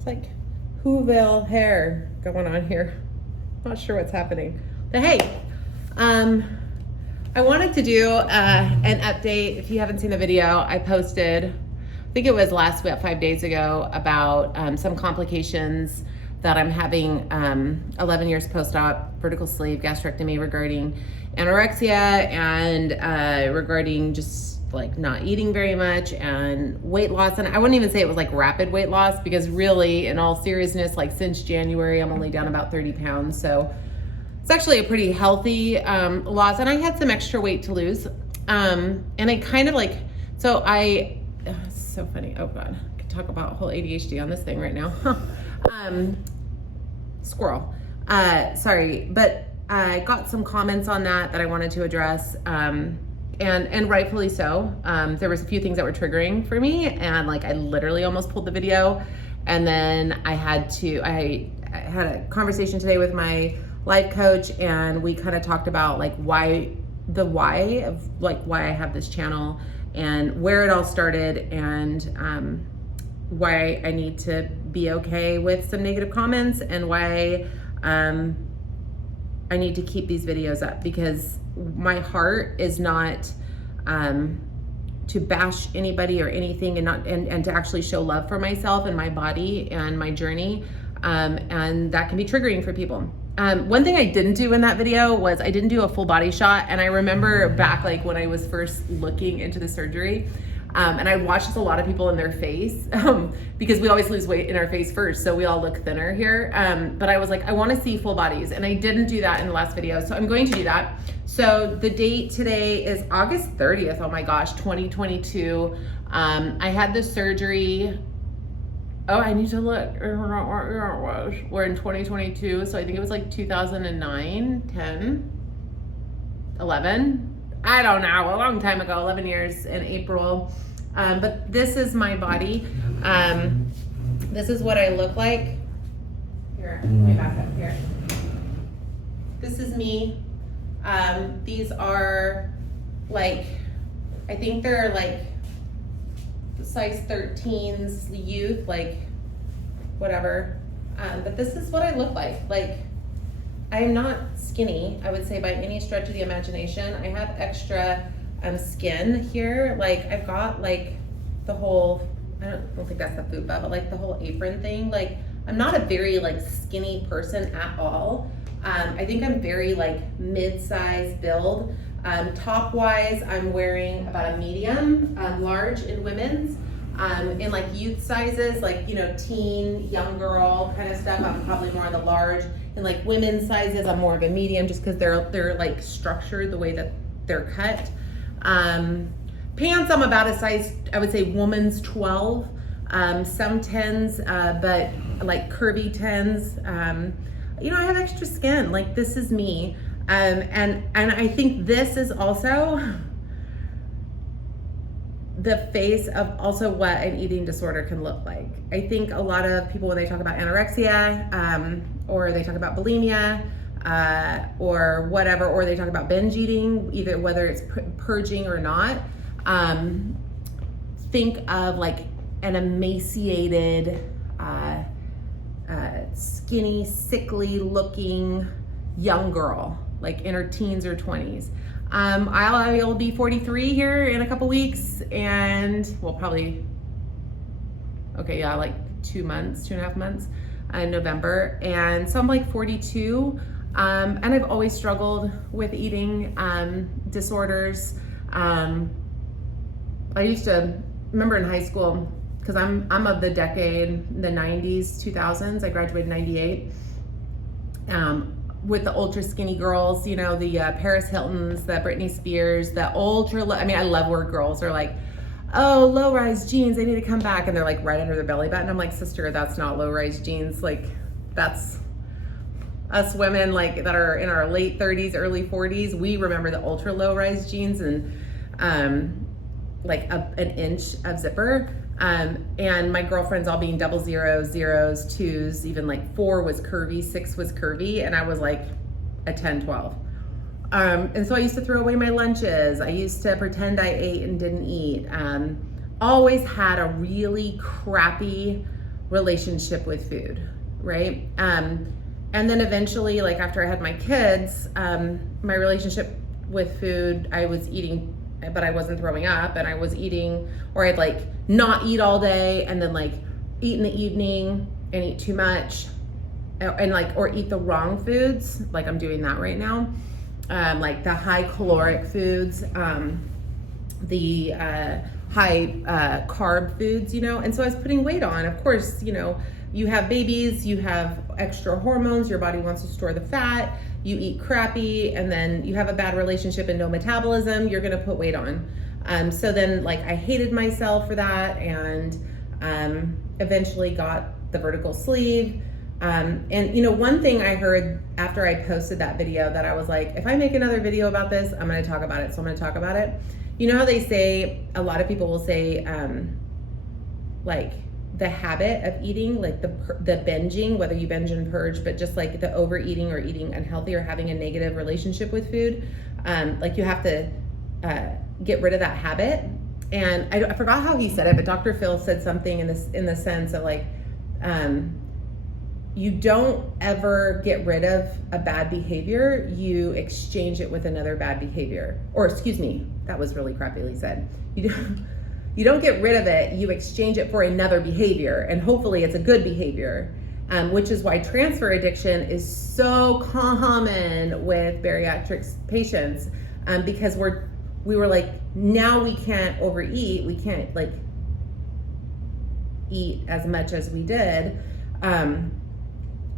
It's like Whoville hair going on here. Not sure what's happening. But hey, I wanted to do an update. If you haven't seen the video, I posted, I think it was about 5 days ago, about some complications that I'm having 11 years post-op vertical sleeve gastrectomy regarding anorexia and regarding just like not eating very much and weight loss. And I wouldn't even say it was like rapid weight loss, because really, in all seriousness, like since January, I'm only down about 30 pounds. So it's actually a pretty healthy loss. And I had some extra weight to lose. And I kind of like, it's so funny. Oh God, I could talk about whole ADHD on this thing right now. Squirrel. Sorry, but I got some comments on that I wanted to address. And rightfully so. There was a few things that were triggering for me, and like I literally almost pulled the video. And then I had a conversation today with my life coach, and we kind of talked about like why I have this channel and where it all started, and why I need to be okay with some negative comments, and why I need to keep these videos up, because my heart is not to bash anybody or anything, and to actually show love for myself and my body and my journey, and that can be triggering for people. One thing I didn't do in that video was I didn't do a full body shot. And I remember back like when I was first looking into the surgery, and I watched a lot of people in their face, because we always lose weight in our face first, so we all look thinner here. But I was like, I want to see full bodies, and I didn't do that in the last video, so I'm going to do that. So the date today is August 30th. Oh my gosh, 2022. I had the surgery. Oh, I need to look. We're in 2022, so I think it was like 2009, 10, 11. I don't know, a long time ago, 11 years in April. But this is my body. This is what I look like. Here, let me back up here. This is me. These are like, I think they're like size 13s youth, like whatever. But this is what I look like. Like, I am not skinny, I would say, by any stretch of the imagination. I have extra skin here. Like, I've got like the whole, I don't think that's the fupa, but like the whole apron thing. Like, I'm not a very like skinny person at all. I think I'm very like mid-size build. Top wise, I'm wearing about a medium, large in women's. In like youth sizes, like, you know, teen, young girl kind of stuff, I'm probably more on the large. In like women's sizes, I'm more of a medium, just because they're like structured the way that they're cut. Pants, I'm about a size, I would say woman's 12. Some 10s, but like curvy 10s. You know, I have extra skin. Like, this is me. And I think this is also the face of also what an eating disorder can look like. I think a lot of people, when they talk about anorexia, or they talk about bulimia, or whatever, or they talk about binge eating, either whether it's purging or not, think of like an emaciated, skinny, sickly looking young girl, like in her teens or 20s. I'll be 43 here in a couple weeks, and well, probably, okay, yeah, like 2.5 months in November. And so I'm like 42, and I've always struggled with eating disorders. I used to remember in high school, because I'm of the decade, the 90s, 2000s. I graduated in 98. With the ultra skinny girls, you know, the Paris Hiltons, the Britney Spears, the I love where girls are like, oh, low-rise jeans, they need to come back, and they're like right under their belly button. I'm like, sister, that's not low-rise jeans. Like, that's us women like that are in our late 30s, early 40s. We remember the ultra low-rise jeans and like an inch of zipper. And my girlfriends all being 00s, 0s, 2s, even like 4 was curvy, 6 was curvy, and I was like a 10, 12. And so I used to throw away my lunches. I used to pretend I ate and didn't eat. Always had a really crappy relationship with food, right? And then eventually, like after I had my kids, my relationship with food, I was eating, but I wasn't throwing up, and I was eating, or I'd like not eat all day and then like eat in the evening and eat too much, and like, or eat the wrong foods. Like I'm doing that right now. Like the high caloric foods, the high carb foods, you know? And so I was putting weight on. Of course, you know, you have babies, you have extra hormones, your body wants to store the fat, you eat crappy, and then you have a bad relationship and no metabolism, you're gonna put weight on. So then like I hated myself for that, and eventually got the vertical sleeve. And you know, one thing I heard after I posted that video that I was like, if I make another video about this, I'm gonna talk about it. So I'm gonna talk about it. You know how they say, a lot of people will say, like the habit of eating, like the binging, whether you binge and purge, but just like the overeating or eating unhealthy or having a negative relationship with food, like you have to get rid of that habit. And I forgot how he said it, but Dr. Phil said something in the sense of like, you don't ever get rid of a bad behavior, you exchange it with another bad behavior. Or excuse me, that was really crappily said. You don't get rid of it, you exchange it for another behavior, and hopefully it's a good behavior, which is why transfer addiction is so common with bariatric patients, because we were like, now we can't overeat, we can't like eat as much as we did.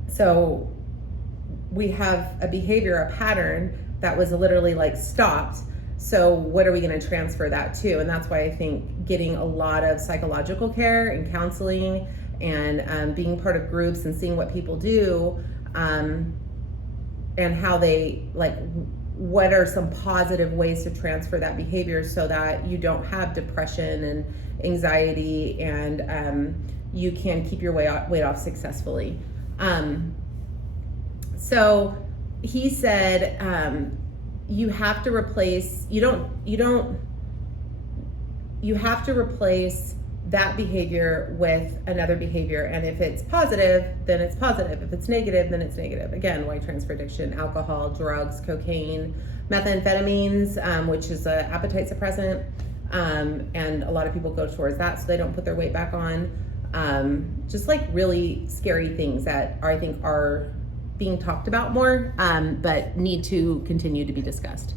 So we have a behavior, a pattern that was literally like stopped. So what are we going to transfer that to? And that's why I think getting a lot of psychological care and counseling and being part of groups and seeing what people do, and how they like, what are some positive ways to transfer that behavior so that you don't have depression and anxiety, and you can keep your weight off successfully. So he said, you have to replace, you have to replace that behavior with another behavior. And if it's positive, then it's positive. If it's negative, then it's negative. Again, why transfer addiction, alcohol, drugs, cocaine, methamphetamines, which is an appetite suppressant. And a lot of people go towards that so they don't put their weight back on. Just like really scary things that I think are being talked about more, but need to continue to be discussed.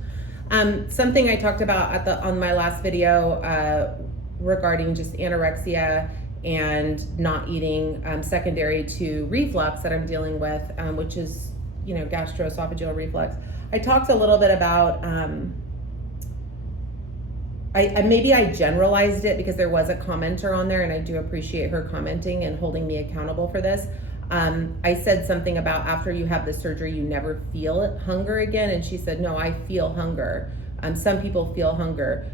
Something I talked about on my last video regarding just anorexia and not eating, secondary to reflux that I'm dealing with, which is, you know, gastroesophageal reflux. I talked a little bit about, maybe I generalized it because there was a commenter on there, and I do appreciate her commenting and holding me accountable for this. I said something about after you have the surgery, you never feel hunger again. And she said, no, I feel hunger. Some people feel hunger.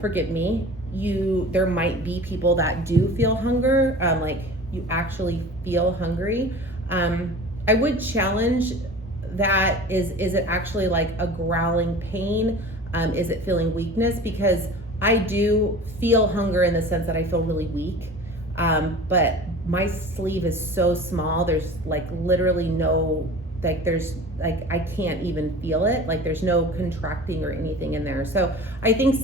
Forgive me, there might be people that do feel hunger, like you actually feel hungry. I would challenge that, is it actually like a growling pain? Is it feeling weakness? Because I do feel hunger in the sense that I feel really weak. But my sleeve is so small, there's like literally no, like there's like, I can't even feel it. Like there's no contracting or anything in there. So I think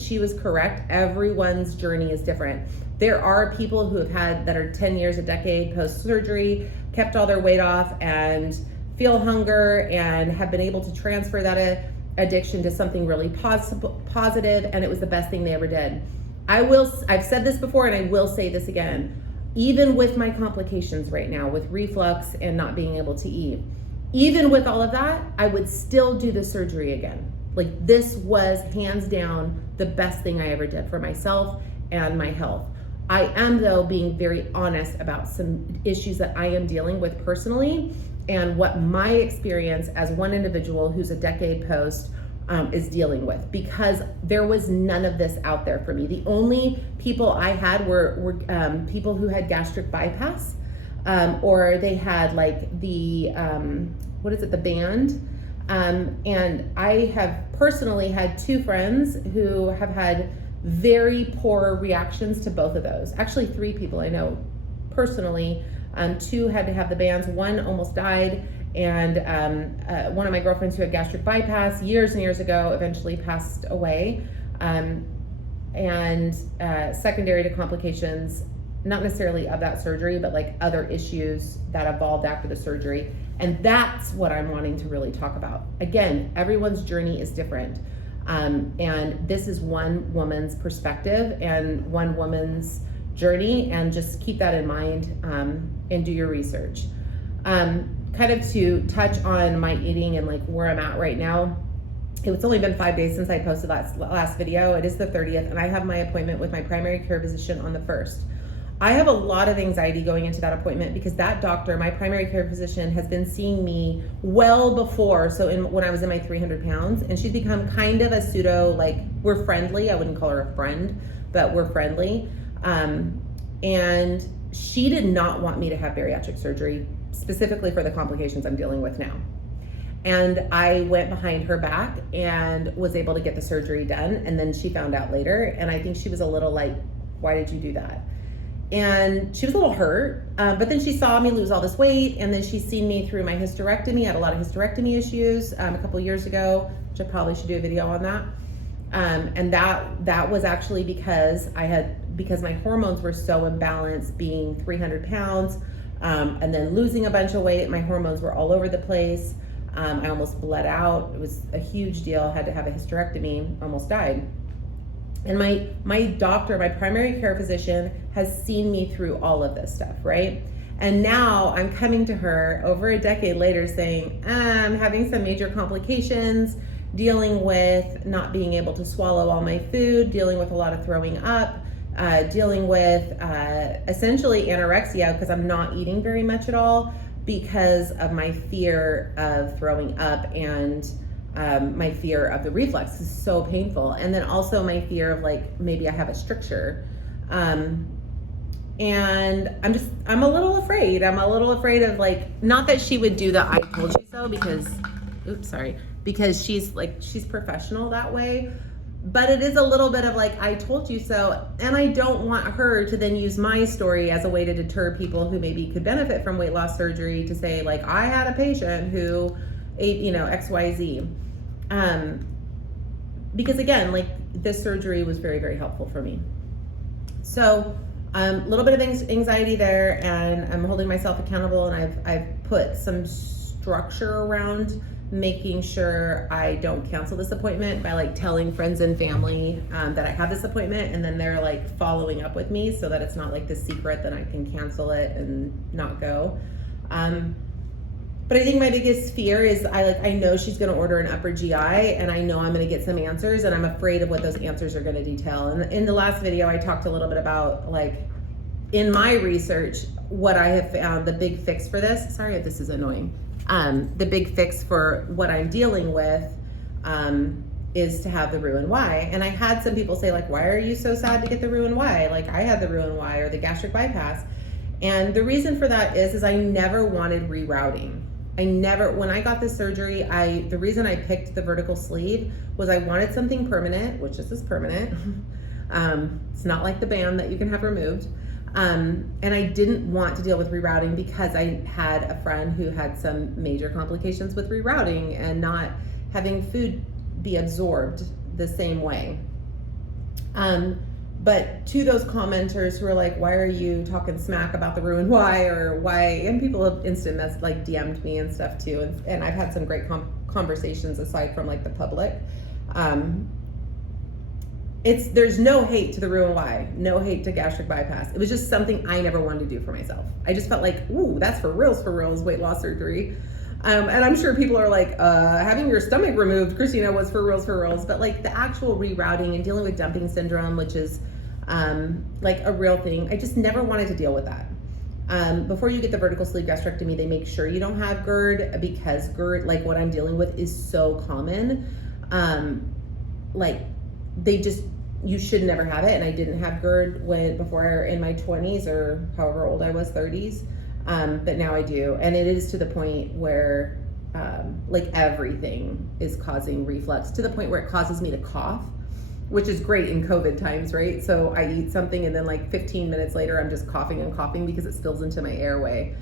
she was correct. Everyone's journey is different. There are people who have had, that are 10 years, a decade post-surgery, kept all their weight off and feel hunger and have been able to transfer that addiction to something really positive. And it was the best thing they ever did. I've said this before and I will say this again, even with my complications right now with reflux and not being able to eat, even with all of that, I would still do the surgery again. Like this was hands down the best thing I ever did for myself and my health. I am though being very honest about some issues that I am dealing with personally and what my experience as one individual who's a decade post is dealing with, because there was none of this out there for me. The only people I had were people who had gastric bypass, or they had like the, the band. And I have personally had 2 friends who have had very poor reactions to both of those. Actually 3 people I know personally. 2 had to have the bands, 1 almost died, and one of my girlfriends who had gastric bypass years and years ago eventually passed away. And secondary to complications, not necessarily of that surgery, but like other issues that evolved after the surgery. And that's what I'm wanting to really talk about. Again, everyone's journey is different. And this is one woman's perspective and one woman's journey, and just keep that in mind and do your research. Kind of to touch on my eating and like where I'm at right now. It's only been 5 days since I posted last video. It is the 30th, and I have my appointment with my primary care physician on the 1st. I have a lot of anxiety going into that appointment because that doctor, my primary care physician, has been seeing me well before. So when I was in my 300 pounds, and she's become kind of a pseudo, like, we're friendly. I wouldn't call her a friend, but we're friendly. And she did not want me to have bariatric surgery, specifically for the complications I'm dealing with now. And I went behind her back and was able to get the surgery done. And then she found out later. And I think she was a little like, why did you do that? And she was a little hurt. But then she saw me lose all this weight. And then she's seen me through my hysterectomy. I had a lot of hysterectomy issues a couple years ago, which I probably should do a video on that. And that was actually because my hormones were so imbalanced, being 300 pounds, and then losing a bunch of weight. My hormones were all over the place. I almost bled out. It was a huge deal. I had to have a hysterectomy, almost died. And my doctor, my primary care physician, has seen me through all of this stuff, right? And now I'm coming to her over a decade later saying, I'm having some major complications, dealing with not being able to swallow all my food, dealing with a lot of throwing up, dealing with essentially anorexia because I'm not eating very much at all, because of my fear of throwing up and my fear of the reflux is so painful. And then also my fear of like, maybe I have a stricture. And I'm a little afraid. I'm a little afraid of like, not that she would do the I told you so because she's professional that way. But it is a little bit of like, I told you so. And I don't want her to then use my story as a way to deter people who maybe could benefit from weight loss surgery to say like, I had a patient who ate, XYZ. Because again, like this surgery was very, very helpful for me. So a little bit of anxiety there, and I'm holding myself accountable, and I've put some structure around making sure I don't cancel this appointment by like telling friends and family that I have this appointment, and then they're like following up with me so that it's not like the secret that I can cancel it and not go. But I think my biggest fear is I know she's gonna order an upper GI, and I know I'm gonna get some answers, and I'm afraid of what those answers are gonna detail. And in the last video, I talked a little bit about like, in my research, what I have found, the big fix for this, sorry if this is annoying, the big fix for what I'm dealing with is to have the Roux-en-Y. And I had some people say like, why are you so sad to get the Roux-en-Y? Like I had the Roux-en-Y or the gastric bypass. And the reason for that is I never wanted rerouting. When I got this surgery, the reason I picked the vertical sleeve was I wanted something permanent, which this is permanent. It's not like the band that you can have removed. And I didn't want to deal with rerouting because I had a friend who had some major complications with rerouting and not having food be absorbed the same way. But to those commenters who are like, why are you talking smack about the Roux-en-Y, or why, and people have like DM'd me and stuff too. And I've had some great conversations aside from like the public. There's no hate to the Roux-en-Y, no hate to gastric bypass. It was just something I never wanted to do for myself. I just felt like, ooh, that's for reals, weight loss surgery. And I'm sure people are like, having your stomach removed, Christina, was for reals. But like the actual rerouting and dealing with dumping syndrome, which is like a real thing, I just never wanted to deal with that. Before you get the vertical sleeve gastrectomy, they make sure you don't have GERD, because GERD, like what I'm dealing with, is so common. Like you should never have it. And I didn't have GERD before in my 20s or however old I was, 30s. But now I do. And it is to the point where like everything is causing reflux, to the point where it causes me to cough. which is great in COVID times, right? So I eat something and then like 15 minutes later, I'm just coughing and coughing because it spills into my airway.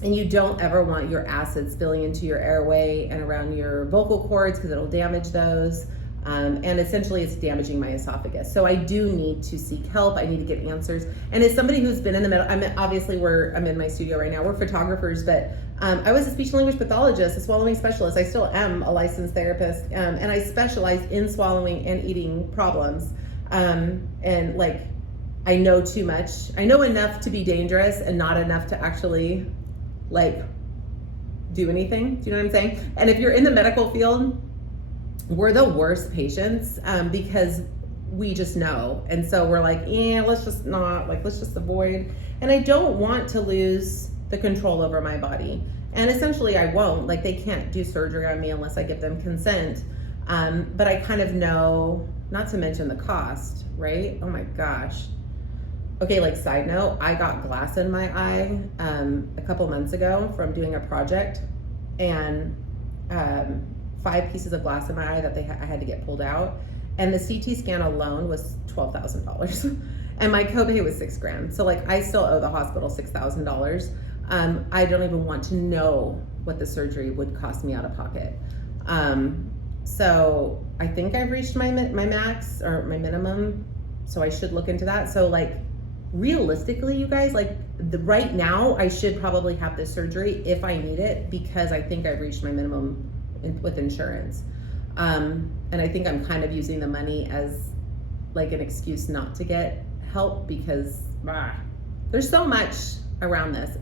And you don't ever want your acid spilling into your airway and around your vocal cords because it'll damage those. And essentially it's damaging my esophagus. So I do need to seek help. I need to get answers. And as somebody who's been in the middle, I'm in my studio right now. We're photographers, but I was a speech and language pathologist, a swallowing specialist. I still am a licensed therapist. And I specialize in swallowing and eating problems. And like, I know too much. I know enough to be dangerous and not enough to actually like do anything. Do you know what I'm saying? And if you're in the medical field, we're the worst patients because we just know. And so we're like, let's just avoid. And I don't want to lose the control over my body. And essentially I won't. Like, they can't do surgery on me unless I give them consent. But I kind of know, not to mention the cost, right? Oh my gosh. Okay, like side note, I got glass in my eye a couple months ago from doing a project, and 5 pieces of glass in my eye that I had to get pulled out, and the CT scan alone was $12,000, and my copay was $6,000. So like, I still owe the hospital $6,000. I don't even want to know what the surgery would cost me out of pocket. So I think I've reached my max or my minimum, so I should look into that. So like, realistically, you guys, like right now, I should probably have this surgery if I need it, because I think I've reached my minimum with insurance. And I think I'm kind of using the money as like an excuse not to get help, because there's so much around this.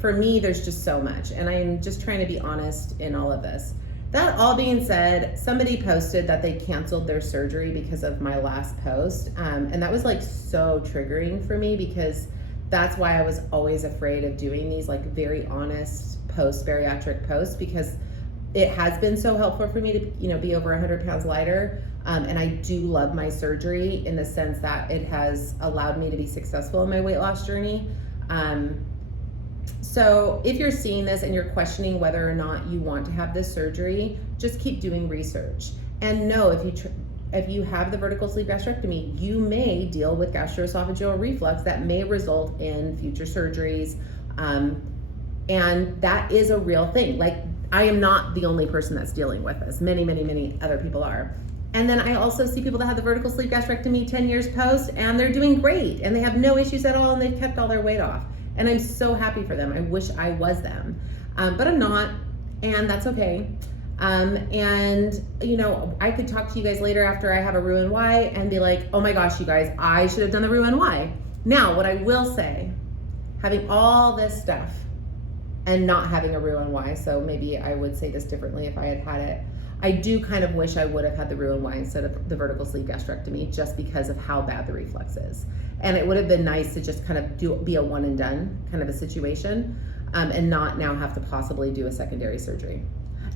For me, there's just so much, and I'm just trying to be honest in all of this. That all being said, somebody posted that they canceled their surgery because of my last post. And that was like so triggering for me, because that's why I was always afraid of doing these like very honest bariatric posts, because it has been so helpful for me to, be over 100 pounds lighter. And I do love my surgery in the sense that it has allowed me to be successful in my weight loss journey. So if you're seeing this and you're questioning whether or not you want to have this surgery, just keep doing research. And know if you have the vertical sleeve gastrectomy, you may deal with gastroesophageal reflux that may result in future surgeries. And that is a real thing. Like, I am not the only person that's dealing with this. Many, many, many other people are. And then I also see people that have the vertical sleeve gastrectomy 10 years post, and they're doing great, and they have no issues at all, and they've kept all their weight off. And I'm so happy for them. I wish I was them, but I'm not, and that's okay. And I could talk to you guys later after I have a Roux-en-Y and be like, oh my gosh, you guys, I should have done the Roux-en-Y. Now, what I will say, having all this stuff and not having a Roux-en-Y, so maybe I would say this differently if I had had it, I do kind of wish I would have had the Roux-en-Y instead of the vertical sleeve gastrectomy, just because of how bad the reflux is. And it would have been nice to just kind of be a one and done kind of a situation, and not now have to possibly do a secondary surgery.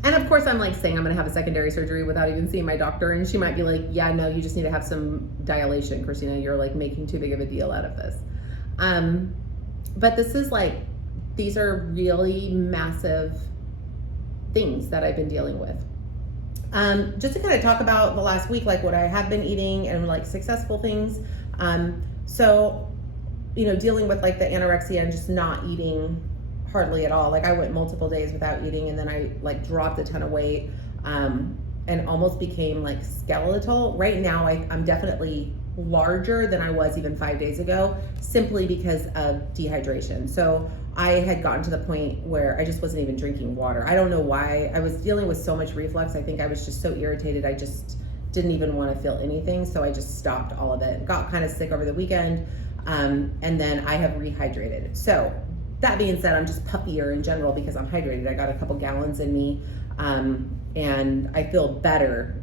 And of course, I'm like saying I'm gonna have a secondary surgery without even seeing my doctor, and she might be like, yeah, no, you just need to have some dilation, Christina, you're like making too big of a deal out of this. But this is like, these are really massive things that I've been dealing with. Just to kind of talk about the last week, like what I have been eating and like successful things. So, dealing with like the anorexia and just not eating hardly at all. Like, I went multiple days without eating, and then I like dropped a ton of weight, and almost became like skeletal. Right now, I'm definitely larger than I was even 5 days ago, simply because of dehydration. So I had gotten to the point where I just wasn't even drinking water. I don't know why. I was dealing with so much reflux. I think I was just so irritated. I just didn't even want to feel anything. So I just stopped all of it. Got kind of sick over the weekend. And then I have rehydrated. So that being said, I'm just puffier in general because I'm hydrated. I got a couple gallons in me. And I feel better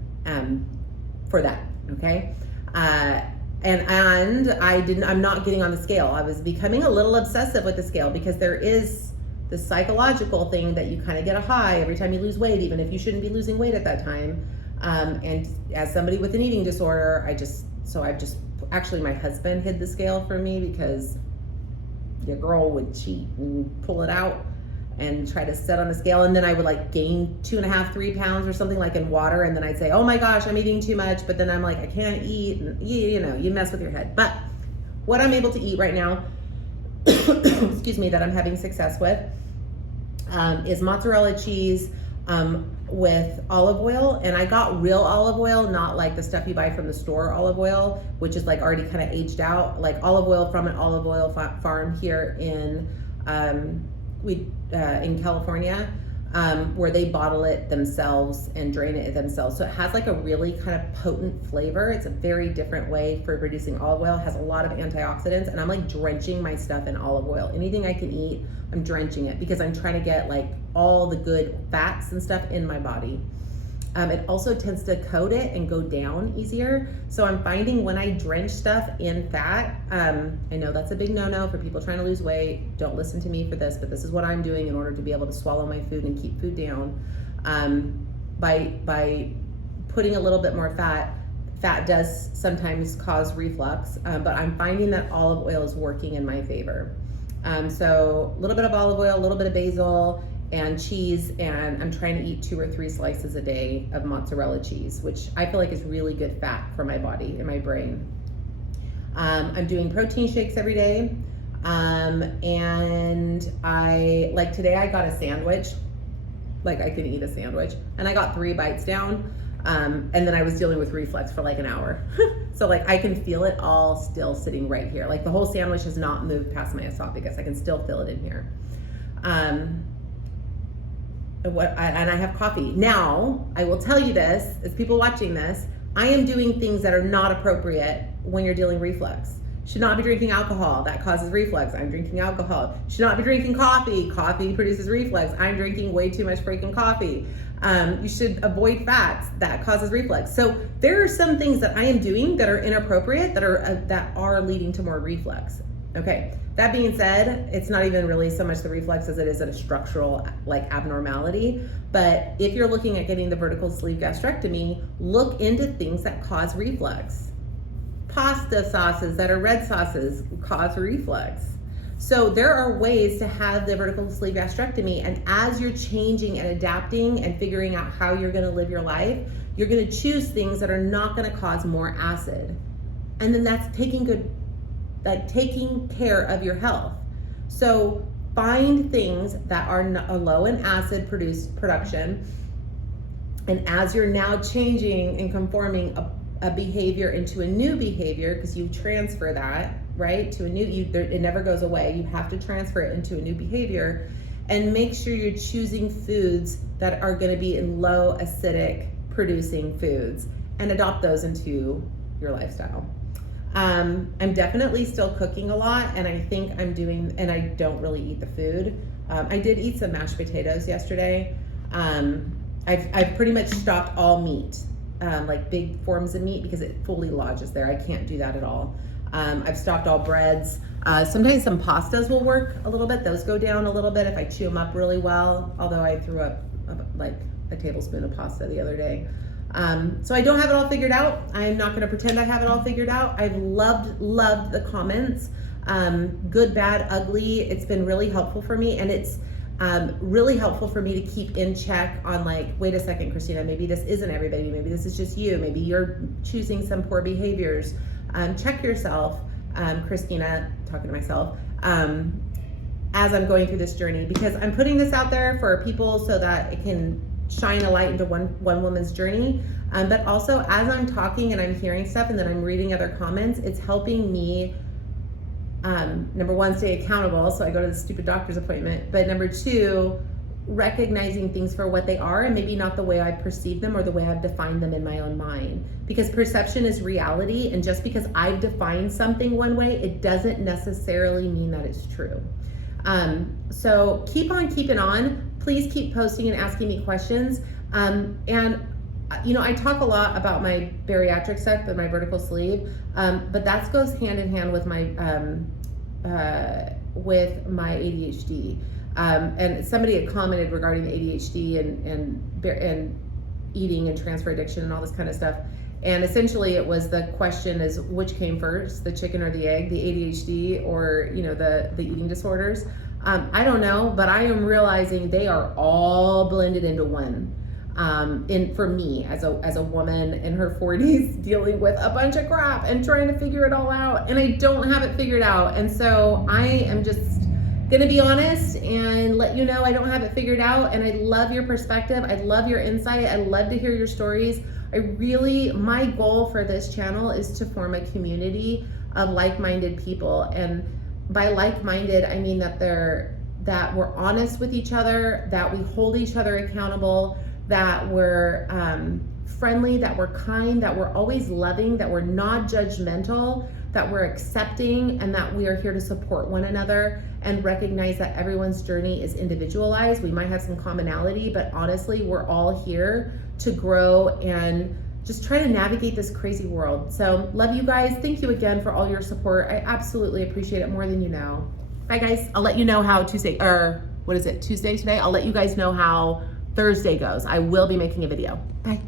for that. Okay. And I'm not getting on the scale. I was becoming a little obsessive with the scale, because there is this psychological thing that you kind of get a high every time you lose weight, even if you shouldn't be losing weight at that time. And as somebody with an eating disorder, actually my husband hid the scale for me, because your girl would cheat and pull it out. and try to sit on a scale, and then I would like gain 2.5, 3 pounds or something like in water, and then I'd say, oh my gosh, I'm eating too much, but then I'm like, I can't eat, and you mess with your head. But what I'm able to eat right now, excuse me, that I'm having success with, is mozzarella cheese with olive oil. And I got real olive oil, not like the stuff you buy from the store olive oil, which is like already kind of aged out, like olive oil from an olive oil farm here in California, where they bottle it themselves and drain it themselves. So it has like a really kind of potent flavor. It's a very different way for producing olive oil. It has a lot of antioxidants, and I'm like drenching my stuff in olive oil. Anything I can eat, I'm drenching it, because I'm trying to get like all the good fats and stuff in my body. It also tends to coat it and go down easier. So I'm finding when I drench stuff in fat, I know that's a big no-no for people trying to lose weight. Don't listen to me for this, but this is what I'm doing in order to be able to swallow my food and keep food down. By putting a little bit more fat does sometimes cause reflux, but I'm finding that olive oil is working in my favor. So a little bit of olive oil, a little bit of basil, and cheese, and I'm trying to eat 2 or 3 slices a day of mozzarella cheese, which I feel like is really good fat for my body and my brain. I'm doing protein shakes every day, and like today I got a sandwich, like I can eat a sandwich, and I got 3 bites down, and then I was dealing with reflux for like an hour. So like I can feel it all still sitting right here. Like the whole sandwich has not moved past my esophagus. I can still feel it in here. And I have coffee. Now, I will tell you this, as people watching this, I am doing things that are not appropriate when you're dealing reflux. Should not be drinking alcohol, that causes reflux. I'm drinking alcohol. Should not be drinking coffee. Coffee produces reflux. I'm drinking way too much freaking coffee. You should avoid fats, that causes reflux. So there are some things that I am doing that are inappropriate, that are leading to more reflux. Okay, that being said, it's not even really so much the reflux as it is a structural like abnormality. But if you're looking at getting the vertical sleeve gastrectomy, look into things that cause reflux. Pasta sauces that are red sauces cause reflux. So there are ways to have the vertical sleeve gastrectomy, and as you're changing and adapting and figuring out how you're gonna live your life, you're gonna choose things that are not gonna cause more acid. And then that's taking care of your health. So find things that are low in acid production, and as you're now changing and conforming a behavior into a new behavior, because you transfer that, right, to a new, it never goes away. You have to transfer it into a new behavior, and make sure you're choosing foods that are going to be in low acidic producing foods, and adopt those into your lifestyle. I'm definitely still cooking a lot, and I think and I don't really eat the food. I did eat some mashed potatoes yesterday. I've pretty much stopped all meat, like big forms of meat, because it fully lodges there. I can't do that at all. I've stopped all breads. Sometimes some pastas will work a little bit. Those go down a little bit if I chew them up really well, although I threw up like a tablespoon of pasta the other day. So I don't have it all figured out. I'm not going to pretend I have it all figured out. I've loved the comments, good, bad, ugly. It's been really helpful for me, and it's really helpful for me to keep in check on like, wait a second, Christina, maybe this isn't everybody. Maybe this is just you. Maybe you're choosing some poor behaviors. Check yourself, Christina, talking to myself, as I'm going through this journey, because I'm putting this out there for people so that it can shine a light into one woman's journey, but also as I'm talking and I'm hearing stuff and then I'm reading other comments, it's helping me, number one, stay accountable, so I go to the stupid doctor's appointment, but number two, recognizing things for what they are and maybe not the way I perceive them or the way I've defined them in my own mind, because perception is reality, and just because I've defined something one way, it doesn't necessarily mean that it's true. So keep on keeping on. Please keep posting and asking me questions. And I talk a lot about my bariatric stuff and my vertical sleeve, but that goes hand in hand with my ADHD. And somebody had commented regarding the ADHD and eating and transfer addiction and all this kind of stuff. And essentially it was, the question is, which came first, the chicken or the egg, the ADHD or, you know, the eating disorders? I don't know, but I am realizing they are all blended into one. For me as a woman in her 40s dealing with a bunch of crap and trying to figure it all out, and I don't have it figured out. And so I am just gonna be honest and let you know I don't have it figured out, and I love your perspective. I love your insight. I love to hear your stories. My goal for this channel is to form a community of like-minded people. And by like-minded, I mean that we're honest with each other, that we hold each other accountable, that we're friendly, that we're kind, that we're always loving, that we're not judgmental, that we're accepting, and that we are here to support one another and recognize that everyone's journey is individualized. We might have some commonality, but honestly, we're all here to grow and just try to navigate this crazy world. So love you guys. Thank you again for all your support. I absolutely appreciate it more than you know. Bye guys. I'll let you know how Tuesday today? I'll let you guys know how Thursday goes. I will be making a video. Bye.